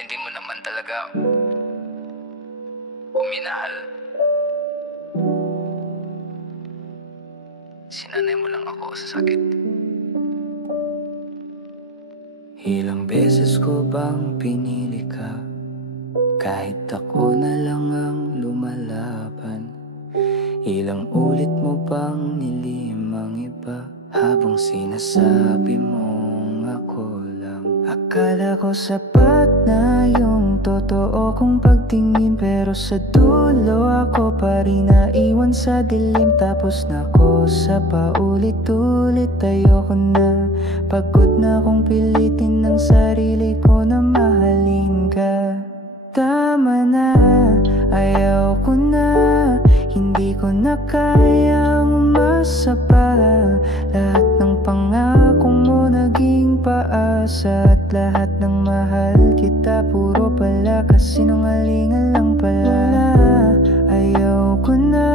hindi mo naman talaga kuminahal. Sinanay mo lang ako sa sakit. Ilang beses ko bang pinili ka, kahit ako na lang ang lumalaban? Ilang ulit mo bang nilim ang iba, habang sinasabi mong ako lang? Akala ko sapat na yung totoo kong pagtingin, pero sa dulo ako pa rin naiwan sa dilim. Tapos na ko sa paulit-ulit, ayoko na, pagod na kong pilitin ng sarili ko na mahalin ka. Tama na, ayaw ko na, hindi ko na kayang umasa pa. Lahat ng pangako mo naging paasa, at lahat ng mahal kita puro pala kasinungalingan lang pala. Ayaw ko na,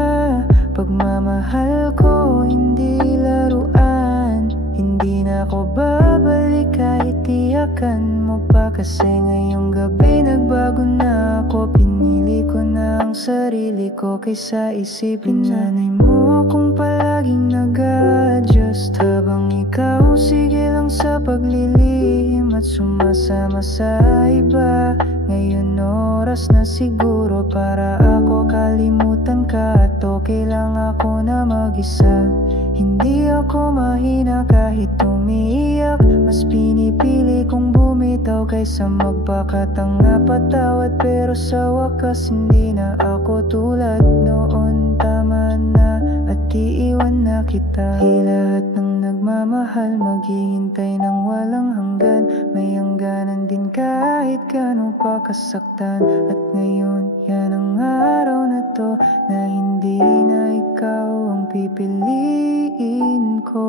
pagmamahal ko hindi laruan. Hindi na ako babalik kahit tiyakan mo pa, kasi ngayong gabi nagbago na ako. Pinili ko na ang sarili ko kaysa isipin nanay mo akong palaging nag-a-adjust, habang ikaw sige lang sa paglilihim at sumasama sa iba. Ngayon oras na siguro para ako kalimutan ka, at okay lang ako na mag-isa. Hindi ako mahina kahit umiiyak, mas pinipili kong bumitaw kaysa magpakatanga patawad. Pero sa wakas hindi na ako tulad noon. Tama na at iiwan na kita. Lahat ng nagmamahal maghihintay ng walang hanggan, may hangganan din kahit gaano pa kasaktan. At ngayon yan ang araw na to, na hindi na ikaw ang pipiliin ko.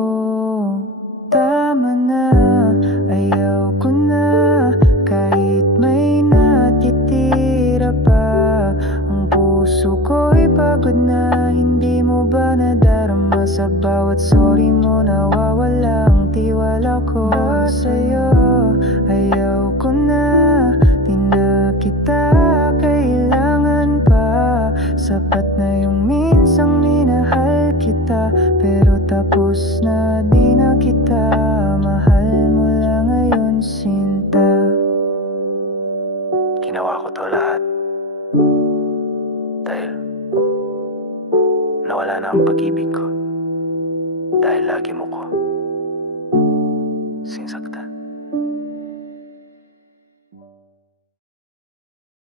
Tama na, ayaw ko na, kahit may natitira pa. Ang puso ko'y pagod na, hindi mo ba nadarama? Sa bawat sorry mo nawawala ang tiwala ko sa'yo. Ayaw ko na, di na kita kailangan pa. Sapat na yung minsang minahal kita, pero tapos na di na kita mahal mo lang ngayon, sinta. Ginawa ko to lahat dahil nawala na ang pag-ibig ko, dahil lagi mo ko